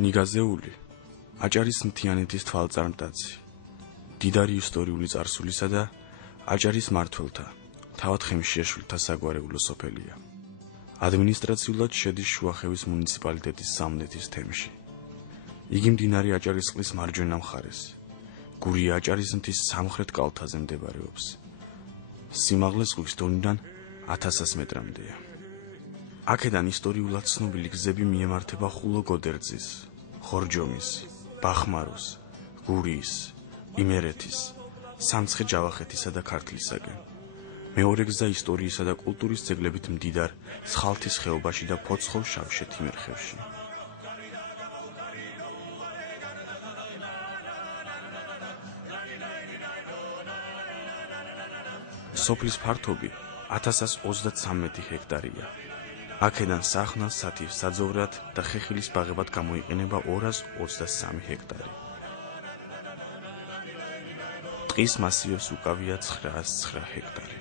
ნიგაზეული აჭარის მთიანეთის თვალწარმტაცი, დიდარი ისტორიული წარსულისა და აჭარის მმართველთა თავად ხემშიაშვილთა საგვარეულო სოფელია. ადმინისტრაციულად შედის შუახევის მუნიციპალიტეტის სამნეთის თემში. იგი მდინარე აჭარისწყლის მარჯვენა მხარეს, გურია აჭარის მთის სამხრეთ კალთაზე მდებარეობს. სიმაღლე ზღვის დონიდან 1000 მეტრამდეა. აქედან ისტორიულად ცნობილი გზები მიემართება ხულო გოდერძის, ხორჯომის, ბახმაროს, გურიის, იმერეთის, სამცხე-ჯავახეთისა და ქართლისაკენ. მეორე გზა ისტორიისა და კულტურის ძეგლებით მდიდარ სხალთის ხეობაში და ფოცხოვ-შავშეთ იმერხევში. სოფლის ფართობი 1133 ჰექტარია. აქედან სახნას, სათიბ საძოვრად და ხეხილის ბაღებად გამოიყენება 223 ჰექტარი. ტყის მასივებს უკავია 909 ჰექტარი.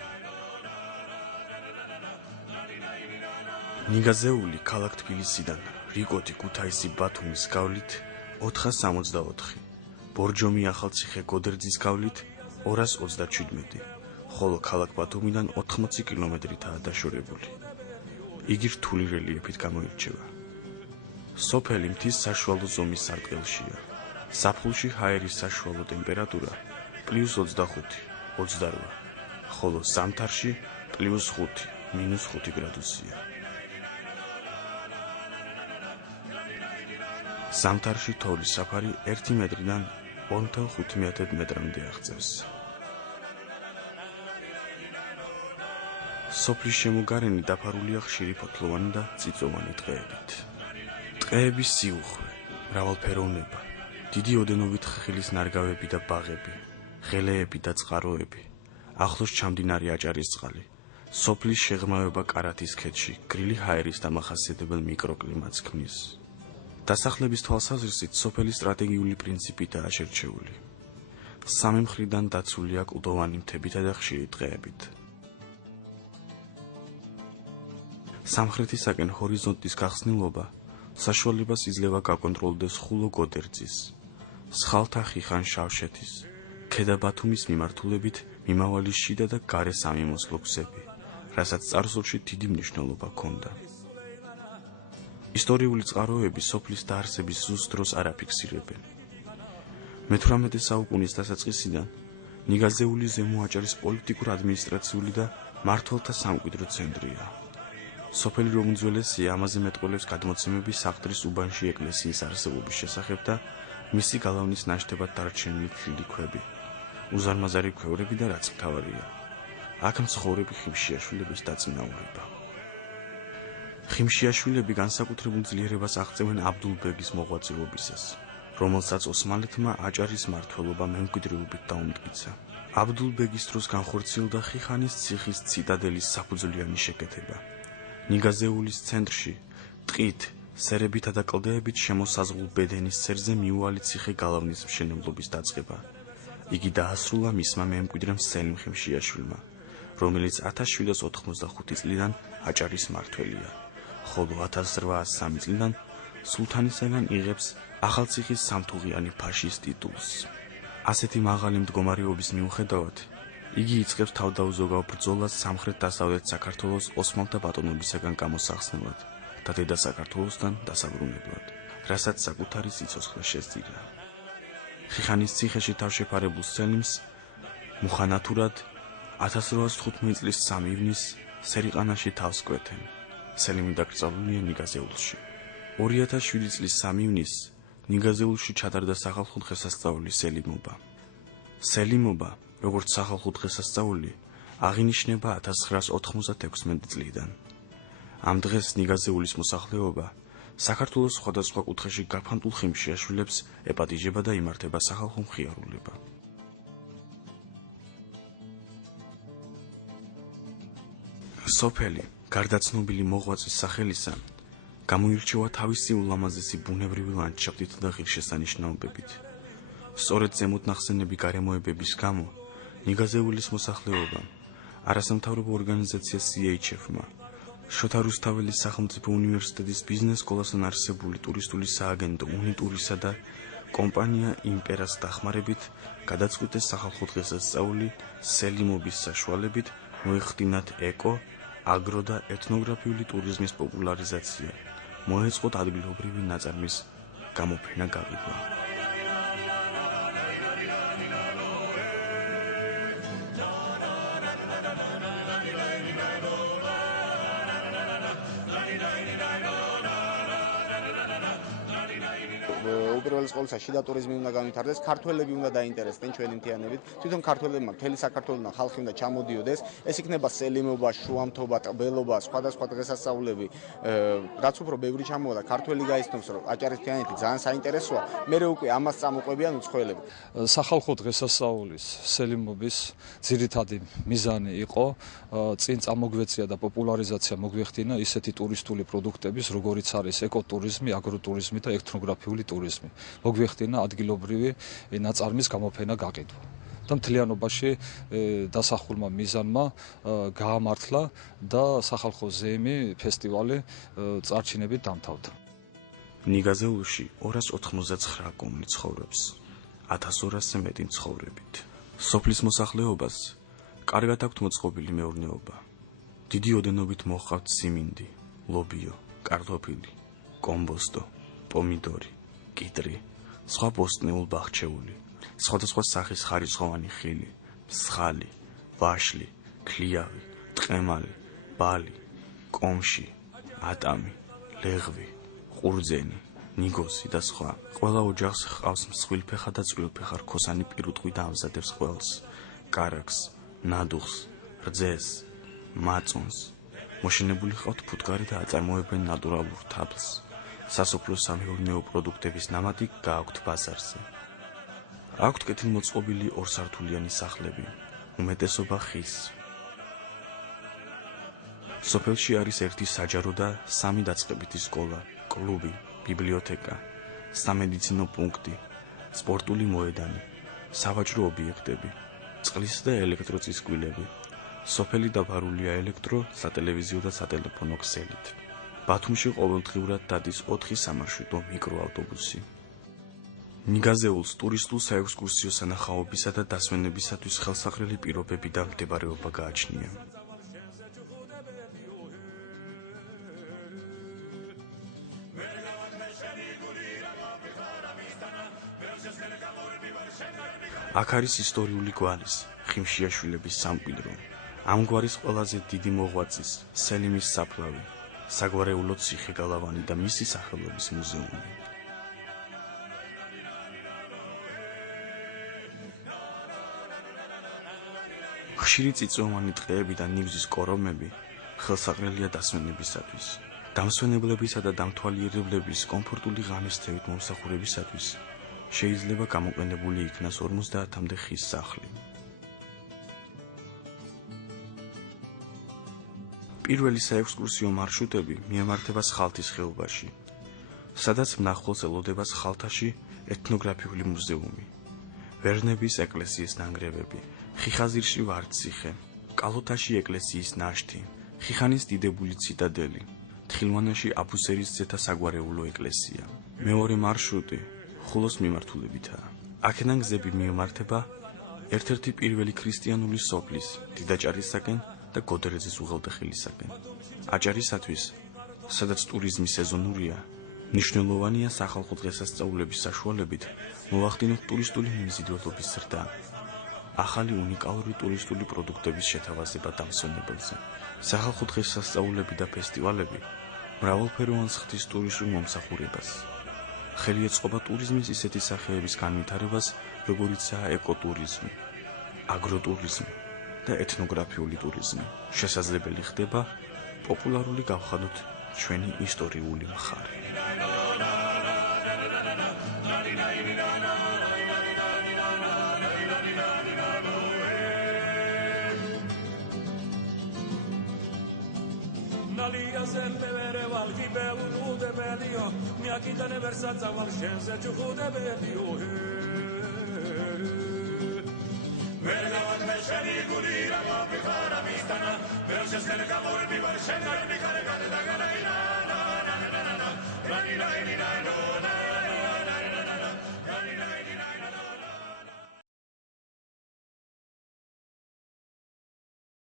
ნიგაზეული ქალაქ თბილისიდან რიკოთი, ქუთაისი, ბათუმის გავლით 464, ბორჯომი, ახალციხე, გოდერძის გავლით 237, ხოლო ქალაქ ბათუმიდან 80 კილომეტრითაა დაშორებული. იგი რთული რელიეფით გამოირჩევა. სოფელი მთის საშუალო ზომის სარტყელშია. ზაფხულში ჰაერის საშუალო ტემპერატურა +25-28, ხოლო ზამთარში +5-5 გრადუსია. ზამთარში თოვლის საფარი 1 მეტრიდან 2.5 მეტრამდე აღწევს. სოფლის შემოგარენი დაფარულია ხშირი ფოთლოვანი და წიწვოვანი ტყეებით. ტყეების სიუხვე, მრავალფეროვნება, დიდი ოდენობით ხეხილის ნარგავები და ბაღები, ღელეები და წყაროები, ახლოს ჩამდინარე აჭარისწყალი, სოფლის შეღრმავება კარათის ქედში, გრილი ჰაერის დამახასიათებელ მიკროკლიმატს ქმნის. დასახლების თვალსაზრისით სოფელი სტრატეგიული პრინციპითაა შერჩეული. სამი მხრიდან დაცულია კლდოვანი მთებითა და ხშირი ტყეებით. სამხრეთისაკენ ჰორიზონტის გახსნილობა საშუალებას იძლევა გაკონტროლდეს ხულო გოდერძის, სხალთა ხიხან-შავშეთის, ქედა ბათუმის მიმართულებით მიმავალი შიდა და გარე სამიმოსლო გზები, რასაც წარსულში დიდი მნიშვნელობა ჰქონდა. ისტორიული წყაროები სოფლის დაარსების ზუსტ დროს არ აფიქსირებენ. მე-18 საუკუნის დასაწყისიდან ნიგაზეული ზემო აჭარის პოლიტიკურ-ადმინისტრაციული და მმართველთა სამკვიდრო ცენტრია. სოფელი რომ უძველესია, ამაზე მეტყველებს გადმოცემები საყდრის უბანში ეკლესიის არსებობის შესახებ და მისი გალავნის ნაშთებად დარჩენილი თლილი ქვები, უზარმაზარი ქვევრები და რაც მთავარია, აქ მცხოვრები ხიმშიაშვილების დაწინაურება. ხიმშიაშვილები განსაკუთრებულ ძლიერებას აღწევენ აბდულ-ბეგის მოღვაწეობისას, რომელსაც ოსმალეთმა აჭარის მმართველობა მემკვიდრეობით დაუმტკიცა. აბდულ-ბეგის დროს განხორციელდა ხიხანის ციხის ციტადელის საფუძვლიანი შეკეთება. ნიგაზეულის ცენტრში ტყით, სერებითა და კლდეებით შემოსაზღვრულ ბედენის სერზე მიუვალი ციხე გალავნის მშენებლობის დაწყება. იგი დაასრულა მისმა მემკვიდრემ სელიმ ხიმშიაშვილმა, რომელიც 1795 წლიდან აჭარის მმართველია, ხოლო 1803 წლიდან სულთანისაგან იღებს ახალციხის სამთუღიანი ფაშის ტიტულს. ასეთი მაღალი მდგომარეობის მიუხედავად, იგი იწყებს თავდაუზოგავ ბრძოლას სამხრეთ-დასავლეთ საქართველოს ოსმალთა ბატონობისაგან გამოსახსნელად და დედა საქართველოსთან დასაბრუნებლად, რასაც საკუთარი სიცოცხლე შესძირა. ხიხანის ციხეში თავშეფარებულ სელიმს მუხანათურად 1815 წლის 3 ივნის სერიყანაში თავს კვეთენ. სელიმი დაკრძალულია ნიგაზეულში. 2007 წლის 3 ივნის ნიგაზეულში ჩატარდა სახალხო დღესასწაული სელიმობა. სელიმობა, როგორც სახალხო დღესასწაული, აღინიშნება 1996 წლიდან. ამ დღეს ნიგაზეულის მოსახლეობა საქართველოს სხვადასხვა კუთხეში გაფანტულ ხიმშიაშვილებს ეპატიჟება და იმართება სახალხო მხიარულება. სოფელი, გარდა ცნობილი მოღვაწის სახელისა, გამოირჩევა თავისი ულამაზესი ბუნებრივი ლანდშაფტით და ღირსშესანიშნაობებით. სწორედ ზემოთ ნახსენები გარემოებების გამო ნიგაზეულის მოსახლეობამ, არასამთავრობო ორგანიზაცია CHF-მა შოთა რუსთაველის სახელმწიფო უნივერსიტეტის ბიზნეს სკოლასთან არსებული ტურისტული სააგენტო უნიტურისა და კომპანია იმპერას დახმარებით გადაწყვიტეს სახალხო დღესასწაული სელიმობის საშუალებით მოეხდინათ ეკო, აგრო და ეთნოგრაფიული ტურიზმის პოპულარიზაცია, მოეწყოთ ადგილობრივი ნაწარმის გამოფენა გაყიდვა. უპირველეს ყოვლისა შიდა ტურიზმი უნდა განვითარდეს, ქართველები უნდა დაინტერესდნენ ჩვენი მთიანებით. თვითონ ქართველებმა მთელი საქართველოსიდან ხალხი უნდა ჩამოდიოდეს. ეს იქნება სელიმობა, შუამთობა, ტყბელობა, სხვადასხვა დღესასწაულები. რაც უფრო ბევრი ჩამოვიდა, ქართველი გაიცნობს, რომ აჭარის მთიანეთი ძალიან საინტერესოა. მერე უკვე ამას წამოყვებიან უცხოელები. სახალხო დღესასწაულის სელიმობის ძირითადი მიზანი იყო წინ წამოგვეწია და პოპულარიზაცია მოგვეხდინა ისეთი ტურისტული პროდუქტების, როგორიც არის ეკოტურიზმი, აგროტურიზმი და ეთნოგრაფიული ტურიზმი. მოგვეხდინა ადგილობრივი ნაწარმის გამოფენა გაყიდვა. და მთლიანობაში დასახულმა მიზანმა გაამართლა და სახალხო ზეიმი ფესტივალი წარჩინებით დამთავრდა. ნიგაზეულში 299 კომუნი ცხოვრობს, 1200-ზე მეტი მცხოვრებით. სოფლის მოსახლეობას კარგად აქვთ მოწყობილი მეურნეობა. დიდი ოდენობით მოჰყავთ სიმინდი, ლობიო, კარტოფილი, კომბოსტო, პომიდორი, კიტრი, სხვა ბოსტნეულ-ბახჩეული, სხვადასხვა სახის ხარისხოვანი ხილი, მსხალი, ვაშლი, ქლიავი, ტყემალი, ბალი, კომში, ატამი, ლეღვი, ყურძენი, ნიგოსი და სხვა. ყველა ოჯახს ჰყავს მსხვილფეხა და წვრილფეხა რქოსანი პირუტყვი და ამზადებს ყველს, კარაქს, ნადუხს, რძეს, მაწონს. მოშენებული ჰყავთ ფუტკარი და აწარმოებენ ნატურალურ თაბლს. სასოფლო სამეურნეო პროდუქტების ნამატი გააქვთ ბაზარზე. აქვთ კეთილმოწყობილი ორსართულიანი სახლები, უმეტესობა ხის. სოფელში არის ერთი საჯარო და 3 დაწყებითი სკოლა, კლუბი, ბიბლიოთეკა, სამედიცინო პუნქტი, სპორტული მოედანი, სავაჭრო ობიექტები, წყლის და ელექტროწის კბილები. სოფელი დაფარულია ელექტრო, სატელევიზიო და სატელეფონო ქსელით. ბათუმში ყოველდღიურად დადის 4 სამარშრუტო მიკროავტობუსი. ნიგაზეულს ტურისტულ საექსკურსიო სანახაობისა და დასვენებისათვის ხელსაყრელი პირობები და მდებარეობა გააჩნია. აქ არის ისტორიული გვარის, ხიმშიაშვილების სამკვიდრო. ამ გვარის ყველაზე დიდი მოღვაწის, სელიმის საფლავი, საგვარეულო ციხე-გალავანი და მისი სახელობის მუზეუმი. ხშირი წიწვოვანი ტყეები და ნიგვზის კორომები ხელსაყრელია დასვენებისათვის. დამსვენებლებისა და დამთვალიერებლების კომფორტული ღამესთევით მომსახურებისათვის შეიძლება გამოყენებული იქნას 50-მდე ხის სახლი. პირველი საექსკურსიო მარშრუტები მიემართება სხალთის ხეობაში, სადაც მნახველს ელოდება სხალთაში ეთნოგრაფიული მუზეუმი, ვერნების ეკლესიის ნანგრევები, ხიხაზირში ვარდციხე, კალოთაში ეკლესიის ნაშთი, ხიხანის დიდებული ციტადელი, თხილვანაში აბუსერის ძეთა საგვარეულო ეკლესია. მეორე მარშრუტი ხულოს მიმართულებითაა. აქედან გზები მიემართება ერთ-ერთი პირველი ქრისტიანული სოფლის, დიდაჭარისაკენ და გოდერეძის უღელტეხილისაკენ. აჭარისათვის, სადაც ტურიზმი სეზონურია, მნიშვნელოვანია სახალხო დღესასწაულების საშუალებით მოახდინოთ ტურისტული მიმზიდველობის ზრდა, ახალი უნიკალური ტურისტული პროდუქტების შეთავაზება დამსვენებელზე. სახალხო დღესასწაულები და ფესტივალები მრავალფეროვანს ხდის ტურისტულ მომსახურებას. ხელი ეწყობა ტურიზმის ისეთი სახეების განვითარებას, როგორიცაა ეკოტურიზმი, აგროტურიზმი და ეთნოგრაფიული ტურიზმი. შესაძლებელი ხდება პოპულარული გავხადოთ ჩვენი ისტორიული მხარე. Vergavad me shani gulira mo bifara mistana, veloce se le camor mi bar shengar mi kare rai rai rai